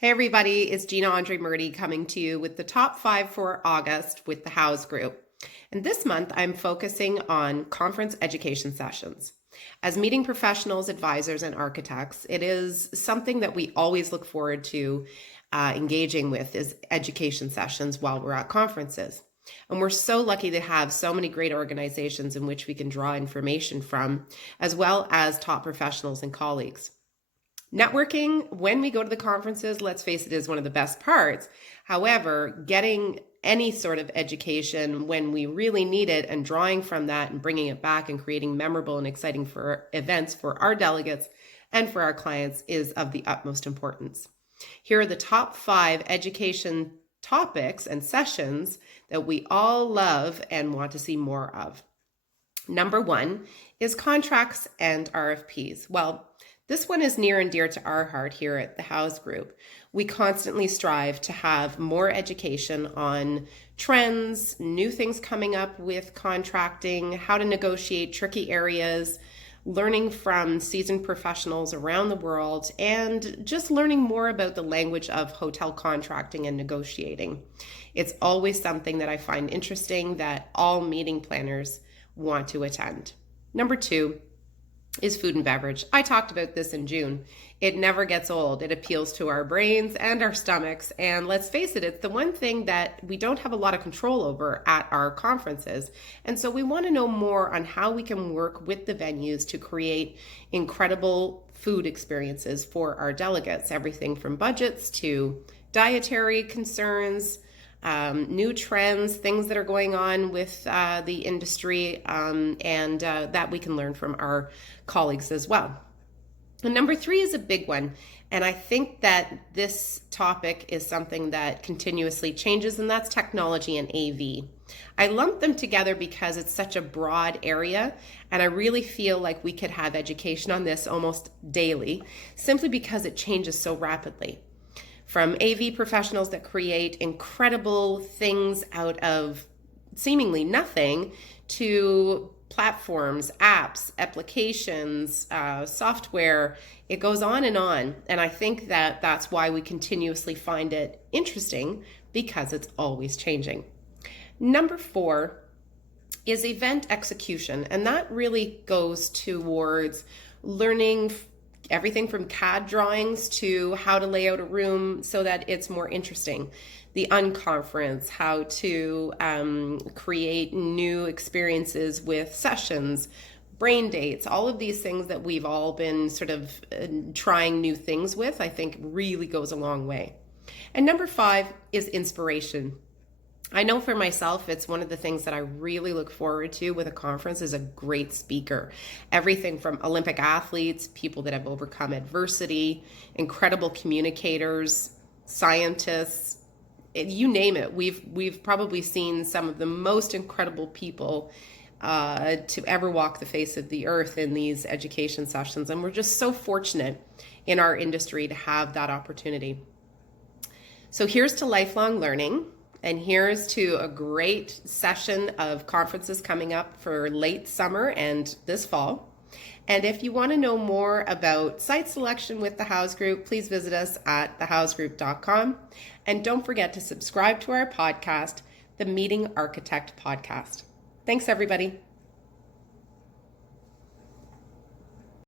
Hey everybody, it's Gina Andre-Murdie coming to you with the top 5 for August with the House Group. And this month I'm focusing on conference education sessions. As meeting professionals, advisors, and architects, it is something that we always look forward to engaging with is education sessions while we're at conferences. And we're so lucky to have so many great organizations in which we can draw information from, as well as top professionals and colleagues. Networking, when we go to the conferences, let's face it, is one of the best parts. However, getting any sort of education when we really need it and drawing from that and bringing it back and creating memorable and exciting events for our delegates and for our clients is of the utmost importance. Here are the top 5 education topics and sessions that we all love and want to see more of. Number 1 is contracts and RFPs. Well, this one is near and dear to our heart here at the House Group. We constantly strive to have more education on trends, new things coming up with contracting, how to negotiate tricky areas, learning from seasoned professionals around the world, and just learning more about the language of hotel contracting and negotiating. It's always something that I find interesting that all meeting planners want to attend. Number 2 is food and beverage. I talked about this in June. It never gets old. It appeals to our brains and our stomachs. And let's face it, it's the one thing that we don't have a lot of control over at our conferences. And so we want to know more on how we can work with the venues to create incredible food experiences for our delegates. Everything from budgets to dietary concerns, new trends, things that are going on with the industry, and that we can learn from our colleagues as well. And number 3 is a big one. And I think that this topic is something that continuously changes, and that's technology and AV. I lump them together because it's such a broad area, and I really feel like we could have education on this almost daily, simply because it changes so rapidly. From AV professionals that create incredible things out of seemingly nothing to platforms, apps, applications, software, it goes on. And I think that that's why we continuously find it interesting, because it's always changing. Number 4 is event execution. And that really goes towards learning everything from CAD drawings to how to lay out a room so that it's more interesting. The unconference, how to create new experiences with sessions, brain dates, all of these things that we've all been sort of trying new things with, I think really goes a long way. And number 5 is inspiration. I know for myself, it's one of the things that I really look forward to with a conference is a great speaker. Everything from Olympic athletes, people that have overcome adversity, incredible communicators, scientists, you name it. We've probably seen some of the most incredible people to ever walk the face of the earth in these education sessions. And we're just so fortunate in our industry to have that opportunity. So here's to lifelong learning. And here's to a great session of conferences coming up for late summer and this fall. And if you want to know more about site selection with the House Group, please visit us at thehousegroup.com. And don't forget to subscribe to our podcast, the Meeting Architect Podcast. Thanks, everybody.